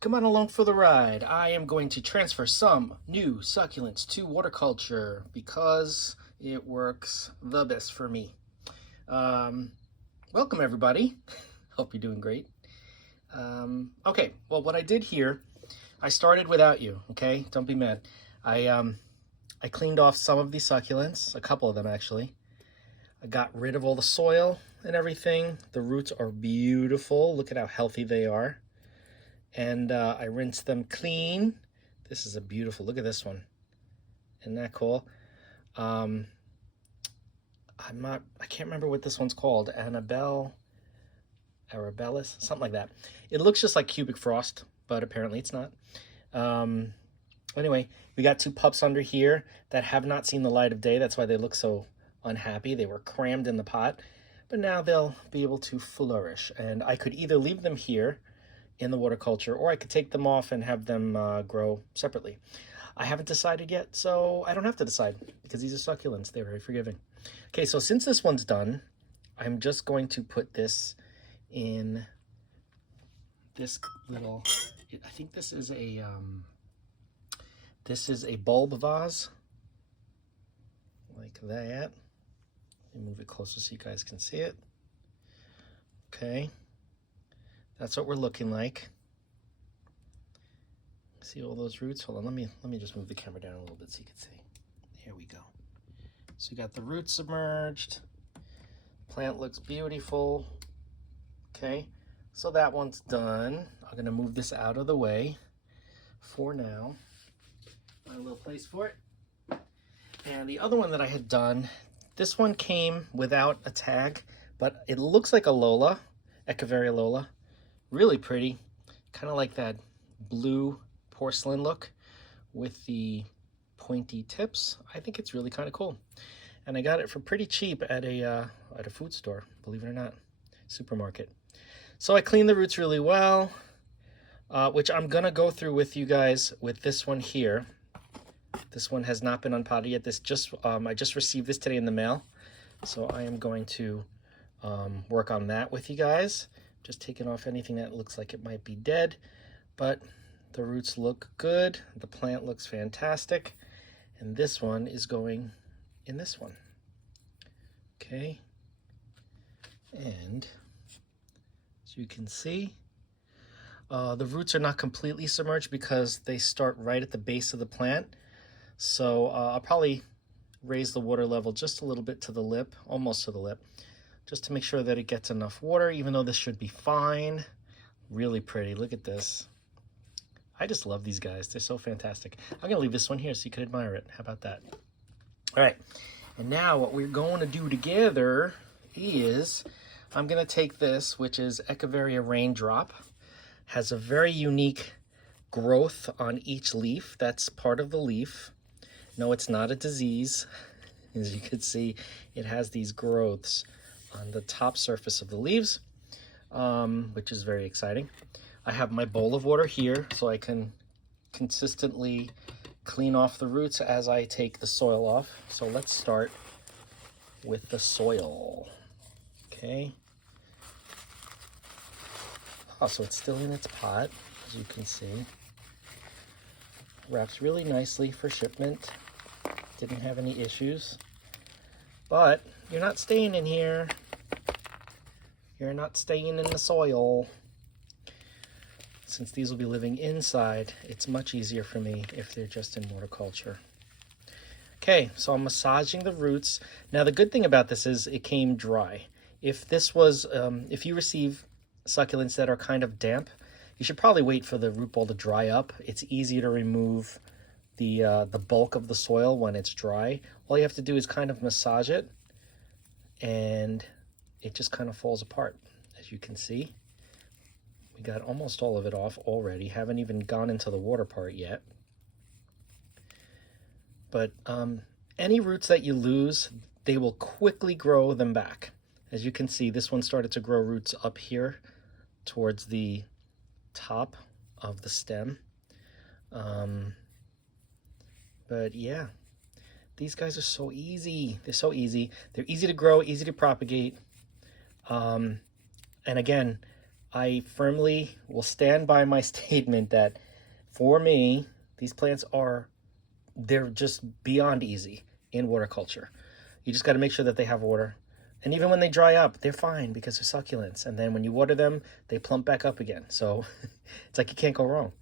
Come on along for the ride. I am going to transfer some new succulents to water culture because it works the best for me. Um, Welcome everybody. Hope you're doing great. Okay, well what I did here, I started without you, okay? Don't be mad. I cleaned off some of these succulents, a couple of them actually. I got rid of all the soil and everything. The roots are beautiful. Look at how healthy they are. And I rinsed them clean. This is a beautiful, look at this one. Isn't that cool? I can't remember what this one's called. Arabellus, something like that. It looks just like cubic frost, but apparently it's not. Anyway, we got two pups under here that have not seen the light of day. That's why they look so unhappy. They were crammed in the pot, but now they'll be able to flourish. And I could either leave them here in the water culture, or I could take them off and have them grow separately. I haven't decided yet, so I don't have to decide because these are succulents. They're very forgiving. Okay, so since this one's done, I'm just going to put this in this little, I think this is a bulb vase, like that. Let me move it closer so you guys can see it. Okay. That's what we're looking like. See all those roots? Hold on, let me just move the camera down a little bit so you can see. Here we go. So you got the roots submerged. Plant looks beautiful. Okay, so that one's done. I'm gonna move this out of the way for now. Find a little place for it. And the other one that I had done, this one came without a tag, but it looks like a Lola, Echeveria Lola. Really pretty, kind of like that blue porcelain look with the pointy tips. I think it's really kind of cool. And I got it for pretty cheap at a food store, believe it or not, supermarket. So I cleaned the roots really well, which I'm gonna go through with you guys with this one here. This one has not been unpotted yet. I just received this today in the mail. So I am going to work on that with you guys. Just taking off anything that looks like it might be dead, but the roots look good. The plant looks fantastic. And this one is going in this one. Okay. And as you can see, the roots are not completely submerged because they start right at the base of the plant. So I'll probably raise the water level just a little bit to the lip, almost to the lip, just to make sure that it gets enough water, even though this should be fine. Really pretty, look at this. I just love these guys, they're so fantastic. I'm gonna leave this one here so you can admire it. How about that? All right, and now what we're going to do together is, I'm gonna take this, which is Echeveria Raindrop. Has a very unique growth on each leaf. That's part of the leaf. No, it's not a disease. As you can see, it has these growths on the top surface of the leaves, which is very exciting. I have my bowl of water here so I can consistently clean off the roots as I take the soil off. So let's start with the soil. Okay. Oh, so it's still in its pot, as you can see. Wraps really nicely for shipment. Didn't have any issues. But you're not staying in here. You're not staying in the soil. Since these will be living inside, it's much easier for me if they're just in water culture. Okay, so I'm massaging the roots. Now the good thing about this is it came dry. If this was, if you receive succulents that are kind of damp, you should probably wait for the root ball to dry up. It's easy to remove the bulk of the soil when it's dry. All you have to do is kind of massage it, and it just kind of falls apart, as you can see. We got almost all of it off already. Haven't even gone into the water part yet. But any roots that you lose, they will quickly grow them back. As you can see, this one started to grow roots up here towards the top of the stem. But yeah, these guys are so easy. They're so easy. They're easy to grow, easy to propagate. And again, I firmly will stand by my statement that for me, these plants they're just beyond easy in water culture. You just got to make sure that they have water. And even when they dry up, they're fine because they're succulents. And then when you water them, they plump back up again. So it's like you can't go wrong.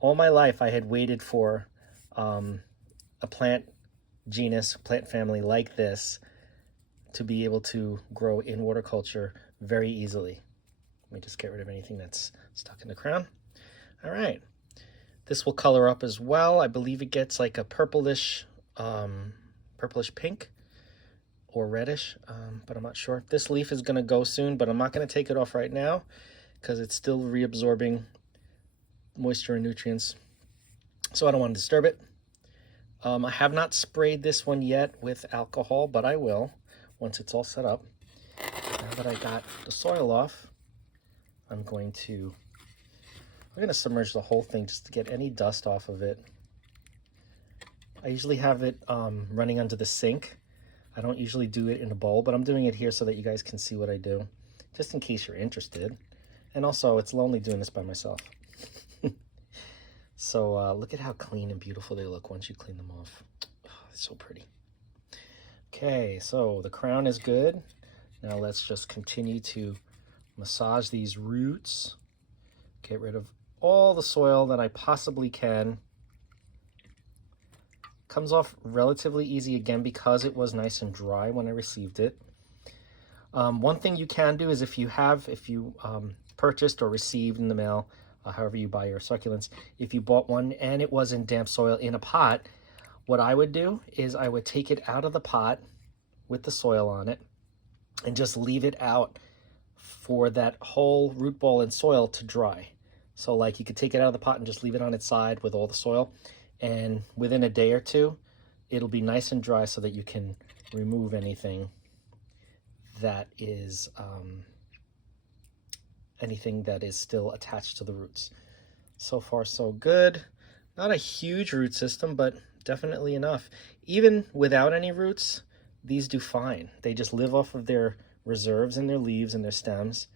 All my life, I had waited for a plant genus, plant family like this to be able to grow in water culture very easily. Let me just get rid of anything that's stuck in the crown. All right. This will color up as well. I believe it gets like a purplish pink or reddish, but I'm not sure. This leaf is going to go soon, but I'm not going to take it off right now because it's still reabsorbing moisture and nutrients. So I don't want to disturb it. I have not sprayed this one yet with alcohol, but I will once it's all set up. Now that I got the soil off, I'm going to submerge the whole thing just to get any dust off of it. I usually have it running under the sink. I don't usually do it in a bowl, but I'm doing it here so that you guys can see what I do, just in case you're interested. And also, it's lonely doing this by myself. So look at how clean and beautiful they look once you clean them off. Oh, it's so pretty. Okay, so the crown is good. Now let's just continue to massage these roots. Get rid of all the soil that I possibly can. Comes off relatively easy again because it was nice and dry when I received it. One thing you can do is if you purchased or received in the mail, however you buy your succulents, if you bought one and it was in damp soil in a pot, what I would do is I would take it out of the pot with the soil on it and just leave it out for that whole root ball and soil to dry. So like you could take it out of the pot and just leave it on its side with all the soil, and within a day or two it'll be nice and dry so that you can remove anything that is still attached to the roots. So far so good. Not a huge root system, but definitely enough. Even without any roots, these do fine. They just live off of their reserves in their leaves and their stems,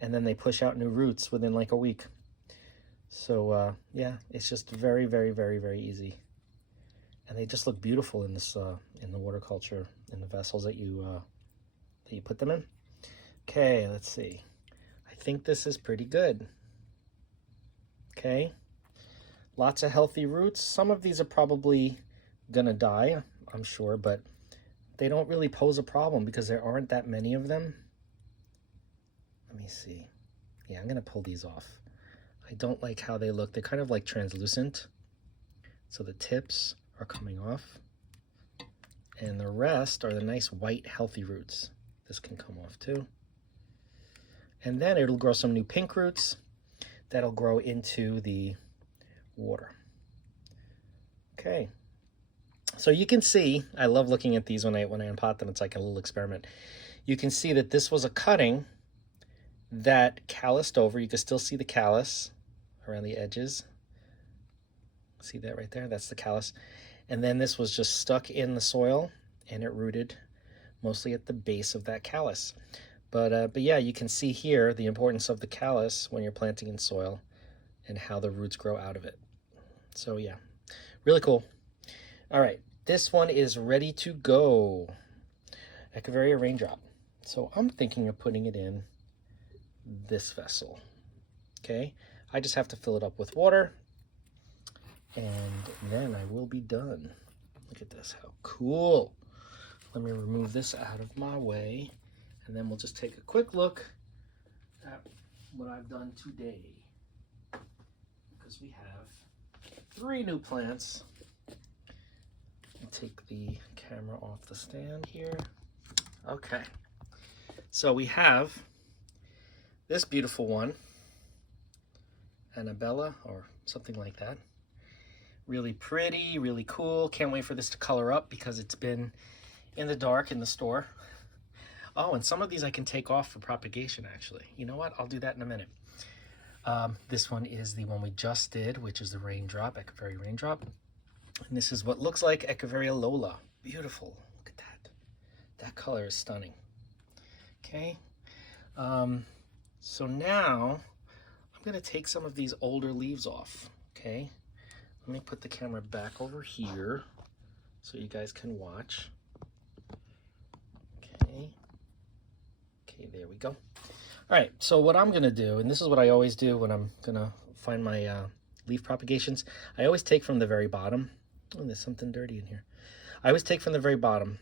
and then they push out new roots within like a week. So yeah, it's just very, very, very, very easy. And they just look beautiful in this in the water culture, in the vessels that you put them in. Okay, let's see. I think this is pretty good. Okay, lots of healthy roots. Some of these are probably gonna die, I'm sure, but they don't really pose a problem because there aren't that many of them. Let me see. Yeah, I'm gonna pull these off. I don't like how they look. They're kind of like translucent. So the tips are coming off. And the rest are the nice white healthy roots. This can come off too. And then it'll grow some new pink roots that'll grow into the water. Okay. So you can see, I love looking at these when I unpot them. It's like a little experiment. You can see that this was a cutting that calloused over. You can still see the callus around the edges. See that right there? That's the callus. And then this was just stuck in the soil and it rooted mostly at the base of that callus. But yeah, you can see here the importance of the callus when you're planting in soil and how the roots grow out of it. So yeah, really cool. All right, this one is ready to go. Echeveria raindrop. So I'm thinking of putting it in this vessel. Okay, I just have to fill it up with water and then I will be done. Look at this, how cool. Let me remove this out of my way and then we'll just take a quick look at what I've done today. Because we have 3 new plants. Take the camera off the stand here. Okay, so we have this beautiful one, Annabella or something like that. Really pretty, really cool. Can't wait for this to color up because it's been in the dark in the store. Oh, and some of these I can take off for propagation actually. You know what? I'll do that in a minute. This one is the one we just did, which is the raindrop, Echeveria raindrop. And this is what looks like Echeveria Lola. Beautiful. Look at that. That color is stunning. Okay. So now I'm going to take some of these older leaves off, okay? Let me put the camera back over here so you guys can watch. Okay. Okay, there we go. All right, so what I'm going to do, and this is what I always do when I'm going to find my leaf propagations, I always take from the very bottom. Oh, there's something dirty in here. I always take from the very bottom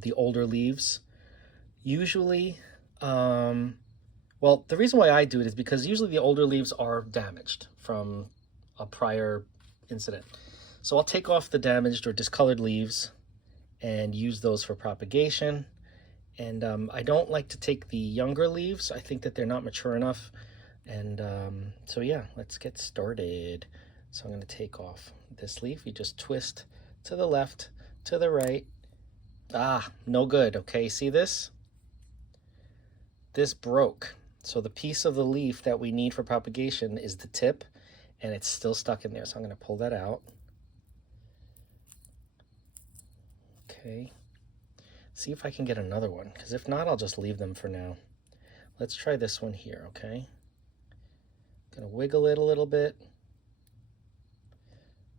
the older leaves. Usually, well, the reason why I do it is because usually the older leaves are damaged from a prior incident. So I'll take off the damaged or discolored leaves and use those for propagation. And I don't like to take the younger leaves. I think that they're not mature enough. And so yeah, let's get started. So I'm going to take off this leaf. You just twist to the left, to the right. Ah, no good. Okay, see this? This broke. So the piece of the leaf that we need for propagation is the tip, and it's still stuck in there. So I'm going to pull that out. Okay. See if I can get another one, because if not, I'll just leave them for now. Let's try this one here, okay? Gonna wiggle it a little bit.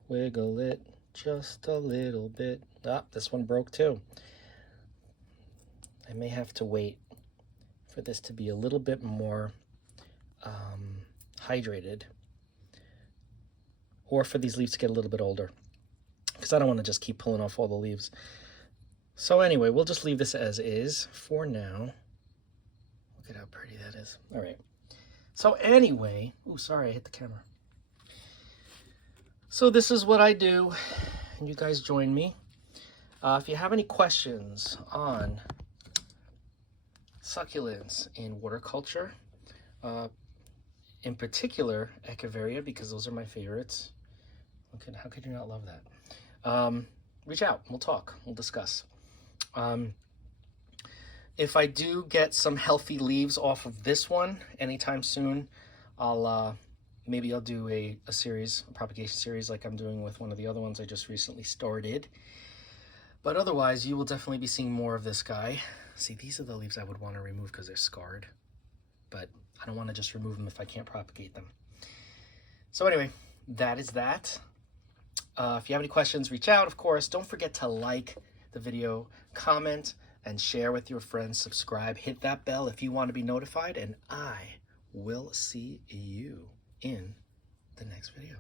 Wiggle it just a little bit. Ah, this one broke too. I may have to wait for this to be a little bit more hydrated, or for these leaves to get a little bit older, because I don't want to just keep pulling off all the leaves. So anyway, we'll just leave this as is for now. Look at how pretty that is. All right. So anyway, oh, sorry, I hit the camera. So this is what I do, and you guys join me. If you have any questions on succulents in water culture, in particular Echeveria, because those are my favorites. Okay, how could you not love that? Reach out, we'll talk, we'll discuss. If I do get some healthy leaves off of this one anytime soon, maybe I'll do a series, a propagation series like I'm doing with one of the other ones I just recently started. But otherwise, you will definitely be seeing more of this guy. See, these are the leaves I would want to remove because they're scarred, but I don't want to just remove them if I can't propagate them. So anyway, that is that. If you have any questions, reach out, of course. Don't forget to like the video, comment, and share with your friends. Subscribe, hit that bell if you want to be notified, and I will see you in the next video.